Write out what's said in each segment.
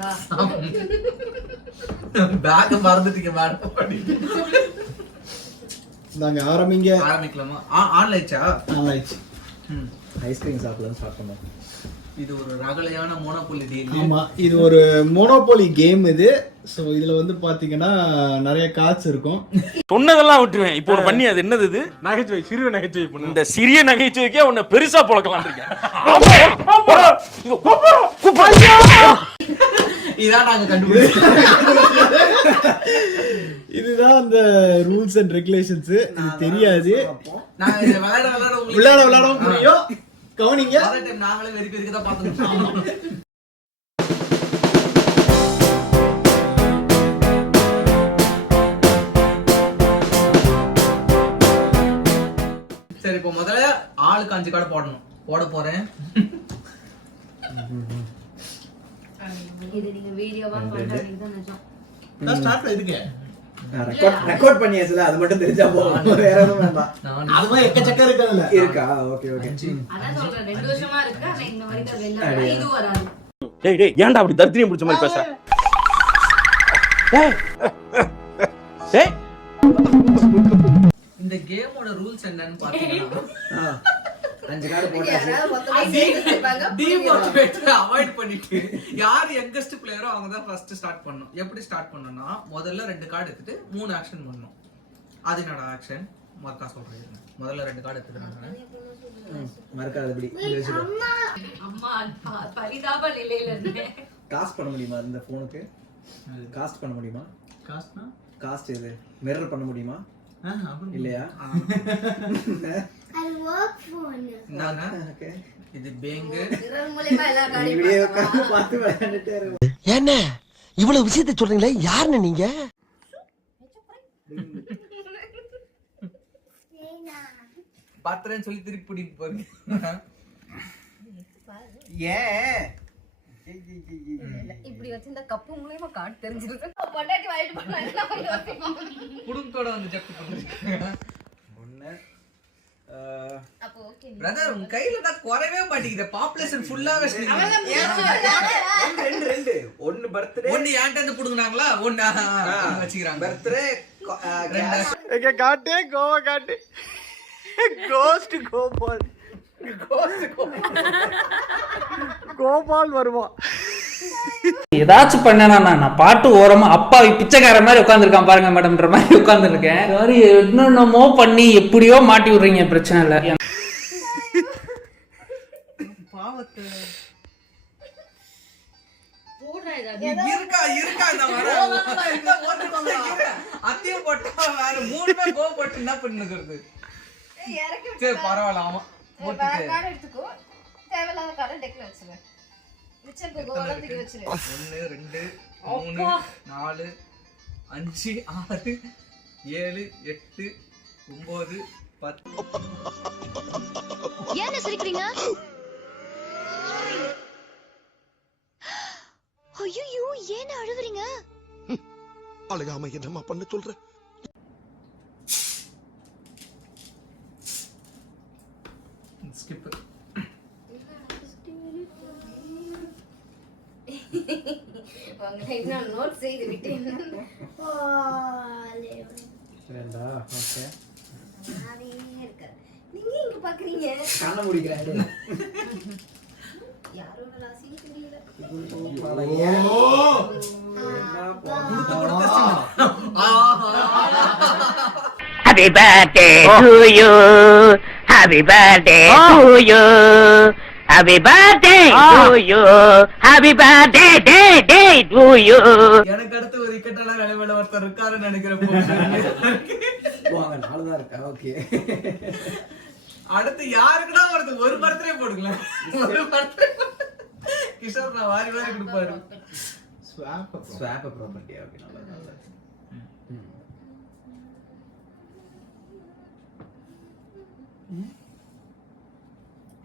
போறீங்களா? பேக் மறந்துட்டீங்க மேடம். நாங்க ஆரம்பிக்கலாமா? ஆன்லைச்சா? ஆன்லைச். ஐஸ்கிரீம் சாப்பிடலாம் ஸ்டார்ட் பண்ணோம். இது ஒரு ரகலையான மோனோபோலி டீல். ஆமா, இது ஒரு மோனோபோலி கேம் இது. சோ இதுல வந்து பாத்தீங்கன்னா நிறைய கார்ட்ஸ் இருக்கும். சொன்னதெல்லாம் விட்டுருவேன். இப்போ ஒரு பண்ணி அது என்னது இது? நகைச்சுவை, சிறிய நகைச்சுவை பண்ணு. இந்த சிறிய நகைச்சுவைக்கே உன்னை பெருசா பொழக்கலாம் இருக்கேன். இதான் நாங்க கண்டுபிடிச்சோம். இதுதான் அந்த ரூல்ஸ் அண்ட் ரெகுலேஷன்ஸ். இது தெரியாது. நாங்க இத விளையாட முடியும். கவனிங்க. அதே டைம் நாங்களே வெரி பெரிய தான் பாத்துட்டோம். சரி, இப்போ முதல்ல ஆளுக்கு 5 கார்டு போடணும். போட போறேன். இது நீங்க வீடியோவா பண்றீங்க தான் நிஜம். நான் ஸ்டார்ட் இதுக்கு ரெக்கார்ட் பண்ணியாச்சுல, அது மட்டும் தெரிஞ்சா போதும். வேற எதுவும் வேண்டாம். அதுமா எக்கச்சக்க இருக்குதுல இருக்கா? Okay okay. அதான் சொல்றேன் 2 வருஷமா இருக்கு. ஆனா இந்த வரைக்கும் வெளில இது வராது. டேய் டேய், ஏன்டா அப்படி தர்த்திரியம் பிடிச்ச மாதிரி பேச? டேய் இந்த கேமோட ரூல்ஸ் என்னன்னு பாத்தீங்கன்னா 5 கார்டு போட்டாச்சு. டிமோட்டிவேட்டர் அவாய்ட் பண்ணிட்டு யார் யங்கஸ்ட் பிளேயரோ அவங்க தான் ஃபர்ஸ்ட் ஸ்டார்ட் பண்ணனும். எப்படி ஸ்டார்ட் பண்ணனும்னா முதல்ல 2 கார்டு எடுத்துட்டு 3 ஆக்ஷன் பண்ணனும். அது என்னோட ஆக்ஷன் மார்க்கா சொல்றேன். முதல்ல 2 கார்டு எடுத்துறாங்க. மறக்காத இப்படி அம்மா பரிதாப நிலையில இருக்கேன். காஸ்ட் பண்ண முடியுமா இந்த ஃபோனுக்கு? காஸ்ட் பண்ண முடியுமா? காஸ்ட்னா காஸ்ட் இது மிரர் பண்ண முடியுமா? இல்லையா? அது வர்க் ஃபோன். நானா ஓகே. இது பேங்க். விரல் மூலமா எல்லா காரையும் வீடியோ பார்த்து விளையாண்டுட்டே இருக்கு. என்ன இவ்வளவு விஷயத்தை சொல்றீங்களே, யாருன்னு நீங்க? பாத்ரேன்னு சொல்லி திருப்பி பிடிக்க போறீங்க. ஏன் இப்படி வச்சு இந்த கப்பு மூலமா கார்டு தெரிஞ்சிருக்கு. பொண்டாட்டி வாயிட்டு போனா குடும்பத்தோட வந்து ஜெக்ட் பண்ணுங்க. ஒண்ணு அப்போ ஓகே. பிரதர் உங்க கையில தான் குறையவே மாட்டேங்குது. பாப்புலேஷன் ஃபுல்லா வெஸ்டிங். ரெண்டு ஒன்னு பர்த்டே, ஒன்னு ஏன்ட்ட இருந்து புடுங்குனாங்களா? ஒன்னு வச்சிக்கறாங்க. பர்த்டே எங்க காட்டு கோவா காட்டு. கோஸ்ட் கோபால். கோபால் வருவான். ஏதாச்சும் பண்ணனா நான் பாட்டு ஓரமா அப்பாவி பிச்சைக்கார மாதிரி உட்காந்துருக்கான் பாருங்க மேடம்ன்ற மாதிரி உட்காந்துருக்கேன். சாரி, என்னென்னமோ பண்ணி எப்படியோ மாட்டி விடுறீங்க. பிரச்சனை இல்லை. பாவத்தை போடுறா இருக்கா நான் வரேன். இந்த ஓட்டுவாங்க. அத்தையும் போட்டா வேற 3 பேர் கோ போட்டு என்ன பண்ணுகிறது? சரி பரவாயில்ல. ஆமா போட்டுட்டு கார்டு எடுத்துக்கோ. தேவையில்லாத கார்டு டெக்ல வச்சிரு. மிச்சம் கோவல தூக்கி வச்சிரு. 1 2 3 4 5 6 7 8 9 10. ஏன் சிரிக்கிறீங்க? ஐயோ, ஏன் அழுவுறீங்க? அழுகாம என்னமா பண்ண சொல்ற? ஸ்கிப். உங்களை இன்னும் நோட் செய்து விட்டேன். ரெண்டா? ஓகே. நானே இருக்கேன். நீங்க இங்க பாக்குறீங்க. கண்ண முடிக்கறேன். யாரோ ராசி தெரியல. Happy birthday to you. Happy birthday to you. Happy birthday to you. Happy birthday day to you. எனக்கு அடுத்து ஒரு இக்கட்டான நிலைமையில ஒருத்தர் இருக்காருன்னு நினைக்கிறேன். வாங்க, 4 தான் இருக்கா? ஓகே. அடுத்து யாருக்குன்னா ஒரு பர்த்டே போடுங்களேன். ஒரு பர்த்டே கிஷோர் நான் வாரி வாரி கொடுப்பாரு. Swap property. ஓகே, நல்லா நல்லா.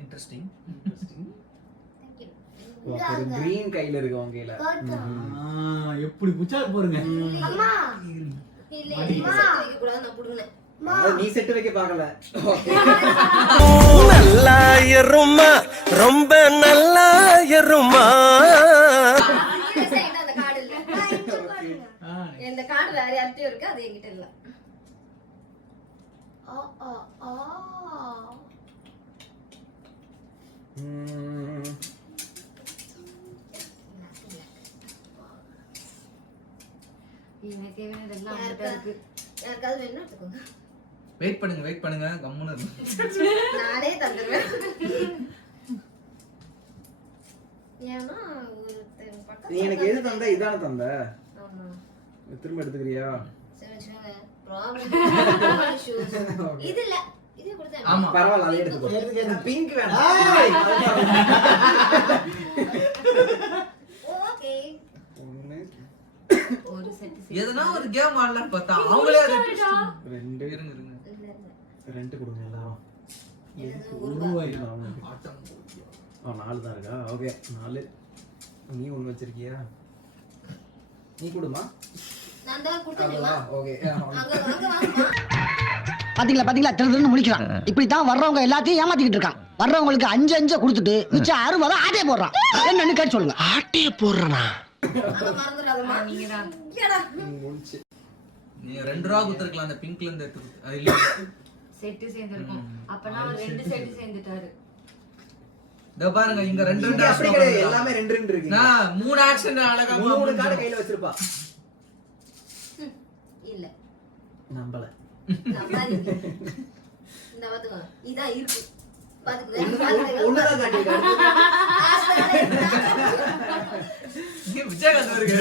இன்ட்ரஸ்டிங். ஒரு கிரீன் கையில இருக்கு உங்க கையில. எப்படி புச்சா போறங்க. அம்மா இல்ல நீங்க செட் வைக்க கூடாது நான் புடுங்கனே. நீ செட் வைக்க பார்க்கல. நல்லா எருமா, ரொம்ப நல்லா எருமா. கார்டு வேற யார்கிட்டயும் இருக்கு, அது என்கிட்ட இல்ல. எனக்கு தேவையானதெல்லாம் அவன்கிட்ட இருக்கு. யாருக்காவது வேணும்னா எடுத்துக்கோங்க. வெயிட் பண்ணுங்க கம்முன்னு இருங்க. நானே தந்துடுவேன். ஏன்னா ஒருத்தன் பக்கத்துல நீ எனக்கு எது தந்த? இதான தந்த? ஆமா. திரும்ப எடுத்துக்கிறியா? சரி வச்சுக்கோங்க. ப்ராப்ளம் இது இல்ல. இது கொடுத்தேன். ஆமா பரவாயில்ல, அதை எடுத்துக்கோ. எனக்கு பிங்க் வேணும். ஓகே. ஒன்னு ஒரு செட் எதனா ஒரு கேம் ஆடலாம்னு பார்த்தா அவங்களே அதை ரெண்டு இருங்க இல்ல இல்ல. ரெண்டு கொடுங்க எல்லாரும். ஆட்டம் 4 தான் இருக்கா? ஓகே 4. நீ ஒன்னு வச்சிருக்கியா? நீ கொடுமா. நான் தான் கொடுத்தேன்மா. ஓகே அங்க வாங்கமா. பாத்தீங்களா திருதுன்னு முடிக்கிறான். இப்படித்தான் வர்றவங்க எல்லாத்தையும் ஏமாத்திக்கிட்டு இருக்கான். வர்றவங்களுக்கு 5 கொடுத்துட்டு மிச்சம் 60 ஆட்டே போடுறான். என்னன்னு கேட்டு சொல்லுங்க. ஆட்டிய போடுறனா? அத மறந்துடாதமா. நீங்க தான். ஏடா. முடிச்சு. நீ 2 ரூபா குடுத்துறக்கலாம் அந்த பிங்க்ல இருந்து எடுத்து. இல்ல செட் சேர்ந்திருக்கும். அப்பனா அவர் 2 செட் சேர்ந்துட்டாரு. இதோ பாருங்க இங்க 2 இங்க அப்படி கிடையாது, எல்லாமே 2 இருக்கு. நான் 3 ஆக்ஷன் அழகா 3 கார்டு கையில வச்சிருப்பா. இல்ல. நம்பல. நம்பாதீங்க. இந்த பாத்துங்க. இதா இருக்கு. பாத்துங்க. ஒண்ணுதான் காட்டிருக்காரு. விஜயகாந்த் வருங்க.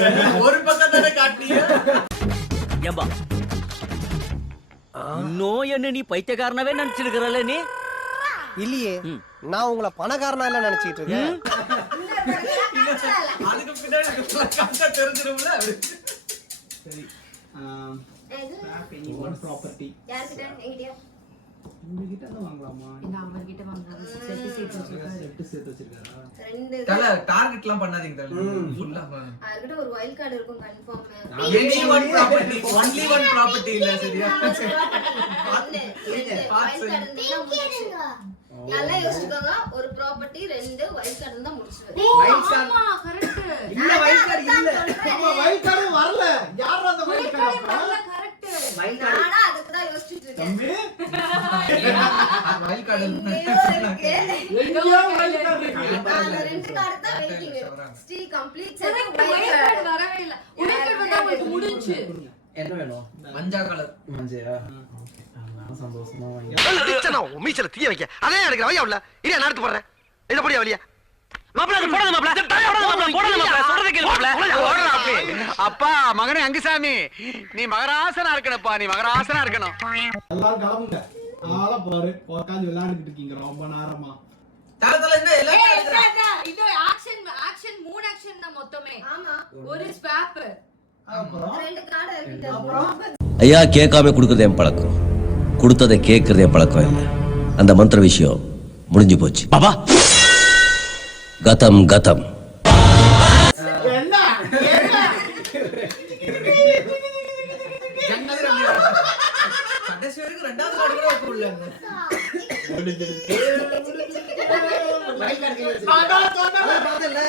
ஒரு பக்கம் தானே காட்டிய. ஏம்பா இன்னும் என்ன நீ பைத்தியக்காரனாவே நினைச்சிருக்கிறல்ல நீ? இல்லையே, நான் உங்களை பணக்காரனா இல்ல நினைச்சிட்டு இருக்கேன். அதுக்கு பின்னாடி கரெக்ட்டா தெரிஞ்சிரும்ல. சரி இது ஒன் ப்ராப்பர்ட்டி யார்கிட்ட? என்கிட்டயா? உங்ககிட்ட தான் வாங்கலாமா? இல்ல அவர்கிட்ட வாங்குறாங்க. செட் சேர்த்து வச்சிருக்காரு. செட்டு சேர்த்து வச்சிருக்காரா? 2 தல டார்கெட்லாம் பண்ணாதீங்க தல. ஃபுல்லா அவர்கிட்ட ஒரு வைல்ட் கார்டு இருக்கும் confirm. Any one property, only one property இல்ல சரியா? நல்லா யோசிச்சுக்கோங்க. ஒரு ப்ராப்பர்ட்டி 2 வைல்ட் கார்டு தான் முடிச்சுவேன். Wild card. ஆமா கரெக்ட். இல்ல வைல்ட் கார்டு இல்ல. நம்ம வைல்ட் கார்டு வரல. யாரா அந்த wild card? Correct. Wild card. நானா அதுக்கு தான் யோசிச்சிட்டு இருக்கேன். தம்பி வைல்ட் கார்டு எங்கேயோ இருக்கு. எங்கேயோ வைல்ட் கார்டு இருக்கு. அந்த 2 கார்டு தான் waiting. Still complete set wild card வரவே இல்ல. வைல்ட் கார்டு வந்தா உங்களுக்கு முடிஞ்சு. என்ன வேணும்? மஞ்சா கலர். மஞ்சையா? நான் சந்தோஷமா வாங்கி. மீச்சல தீய வைக்க அதே எடுக்கிற வையா உள்ள இல்ல நான் எடுத்து போடுறேன். இத போடியா வலியா அப்பா மகனே அங்குசாமி, நீ மகராசனா இருக்கணும்ப்பா, நீ மகராசனா இருக்கணும். எல்லாரும் கிளம்புங்க. ஆளா பாரு உட்காந்து விளையாண்டுட்டு இருக்கீங்க ரொம்ப நேரமா. தல என்ன எல்லாம் இது ஆக்ஷன் 3 ஆக்ஷன் தான் மொத்தமே. ஆமா. ஒரு ஸ்வாப். அப்புறம் 2 கார்டு இருக்கு. அப்புறம் ஐயா கேட்காம கொடுக்கறதே பழக்கம், கொடுத்ததை கேட்கறதே பழக்கம் இல்லை. அந்த மந்திர விஷயம் முடிஞ்சு போச்சு பாபா. கதம் கதம். என்ன ஜன்னல் ரம்யா. கடைசி வரைக்கும் 2வது கார்டு கூட வைக்க முடியல. வைல்ட் கார்டு கையில வச்சிருக்கேன். அதான் பார்த்தல.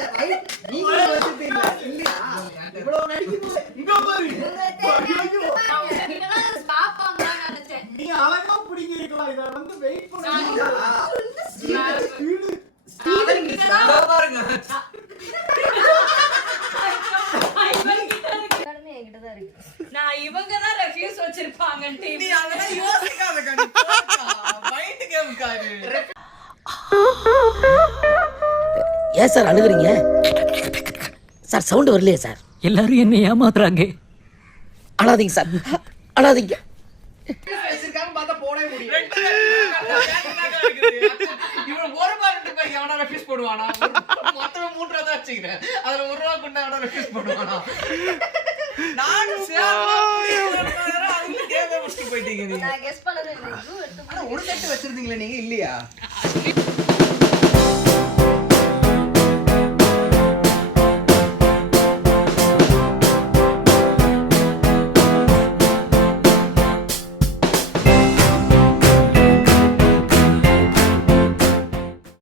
நீங்க வச்சிருக்கீங்க இல்லையா? இவ்வளவு நடிக்குது. இங்க பாரு. இதெல்லாம் ஸ்வாப் வாங்கலாம் நினைச்சேன். நீ அழகா பிடிங்க இருக்கலாம். இத வந்து வெயிட் பண்ணுங்க. இதோ பாருங்க. கார்டுமே என்கிட்ட தான் இருக்கு. நான் இவங்க தான் ரெஃப்யூஸ் வச்சிருப்பாங்க டீம். நீ அதெல்லாம் யோசிக்காத கண்ணு. Mind game car. ஏன் சார் அழுகுறீங்க சார்? சவுண்ட் வரலையே சார். எல்லாரும் என்ன ஏமாத்துறாங்க. அழாதீங்க சார், அழாதீங்க. வச்சிருக்காம பார்த்தா போடவே முடியும். இவன் 1 ரூபாய் 2 ரூபாய் எவனா ரெஃப்யூஸ் போடுவானா? மொத்தமா 3 ரூபாய் தான் வச்சிக்கிறேன். அதுல 1 ரூபாய் கொண்டா எவனா ரெஃப்யூஸ் போடுவானா? நான் சேவா அவங்க கேமே முடிச்சு போயிட்டீங்க நீங்க. நான் கெஸ் பண்ணது ப்ளூ எடுத்து ஒரு செட் வச்சிருந்தீங்களே நீங்க இல்லையா?